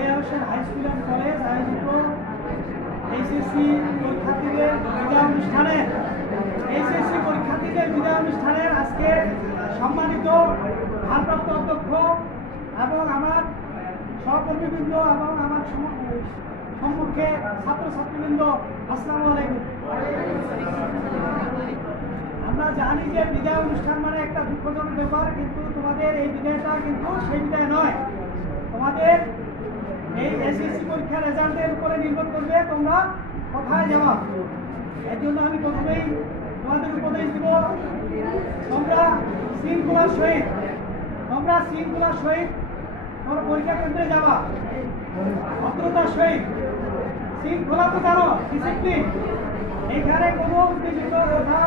Yahya Hossain high school and college আয়োজিত HSC পরীক্ষার্থীদের বিদায় অনুষ্ঠানের আজকে সম্মানিত ভারপ্রাপ্ত অধ্যক্ষ এবং আমার সহকর্মীবৃন্দ এবং আমার সম্মুখে ছাত্রছাত্রীবৃন্দ, আসসালামু আলাইকুম। আমরা জানি যে বিদায় অনুষ্ঠান মানে একটা দুঃখজনক ব্যাপার, কিন্তু তোমাদের এই বিদায়টা কিন্তু সেই বিদায় নয়। তোমাদের এই এসএসসি পরীক্ষার রেজাল্টের উপরে নির্ভর করবে তোমরা কোথায় যাওয়া। এর জন্য আমি প্রথমেই তোমাদের উপদেশ দিব, তোমরা শৃঙ্খলার সহিত তোমার পরীক্ষা কেন্দ্রে যাওয়া, ভদ্রতার সহিত। শৃঙ্খলা তো জানো, ডিসিপ্লিন। এখানে কোনো উত্তেজিত কথা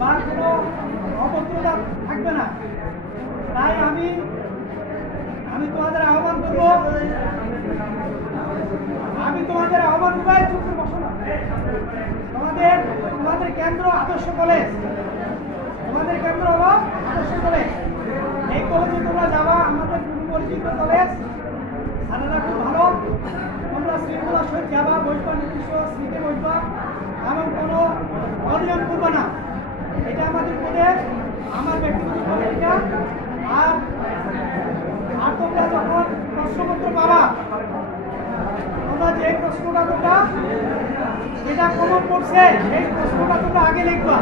বা কোনো অভদ্রতা থাকবে না। তাই আমি তোমাদের আহ্বান করব, চুপ বসো না। তোমাদের কেন্দ্র আদর্শ কলেজ, তোমাদের কেন্দ্র হলো আদর্শ কলেজ। এই কলেজে তোমরা যাওয়া, আমাদের পরিচিত কলেজ, স্যারেরা খুব ভালো। তোমরা শৃঙ্খলার সহিত যাবা, বসবা, নির্দিষ্ট সিটে বসবা এবং কোনো অনিয়ম করবে না। এটা আমাদের উপদেশ, আমার ব্যক্তিগত উপদেশ এটা। আর তোমরা যখন প্রশ্নপত্র পাবা, তোমরা যে প্রশ্নটা যেটা কমন পড়ছে সেই প্রশ্নটা তোমরা আগে লিখবা।